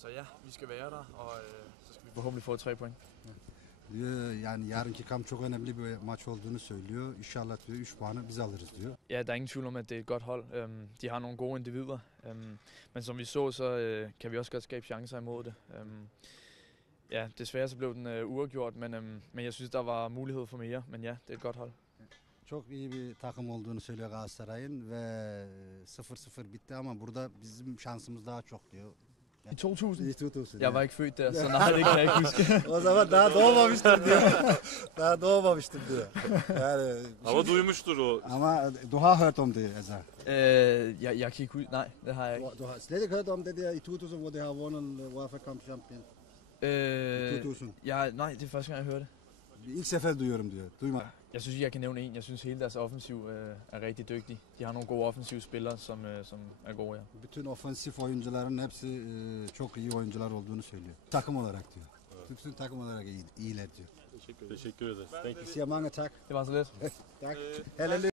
Så ja, vi skal være der, og så skal vi forhåbentlig få 3 point. Yani yarınki kamp çok önemli bir maç olduğunu söylüyor. İnşallah diyor 3 puanı biz alırız diyor. Ja, der er ingen tvivl om, at det er et godt hold. De har nogle gode individer, men som vi så kan vi også godt skabe chancer imod det. Ja, desværre så blev den uafgjort, men jeg synes, der var mulighed for mere. Men ja, det er et godt hold. Çok iyi bir takım olduğunu söylüyor Galatasaray'ın ve 0-0 bitti ama burada bizim şansımız daha çok diyor. I 2000? I 2000. Jeg var ikke født der, så nej, det kan jeg ikke huske. O zaman daha doğmamıştım diyor. Daha doğmamıştım diyor. Yani Ama duymuştur o. ama du har hørt om det, altså. Jeg kan ikke huske. Nej, det har jeg ikke. Du har slet ikke hørt om det der i 2000, hvor de har vundet UEFA Cup Champion. I 2000. Nej, det er første gang, jeg hører det. İlk sefer duyuyorum diyor. Duyma. Jeg synes, jeg kan nævne en. Jeg synes, hele deres offensiv er rigtig dygtig. De har nogle gode offensive spillere, som er gode, ja. Bütün ofansif oyuncuların hepsi çok iyi oyuncular olduğunu söylüyor. Takım olarak diyor. Bütün takım olarak iyiler diyor. Teşekkür ederiz. Thank you. Siger mange tak. Det var så lidt. Tak. Held og lykke.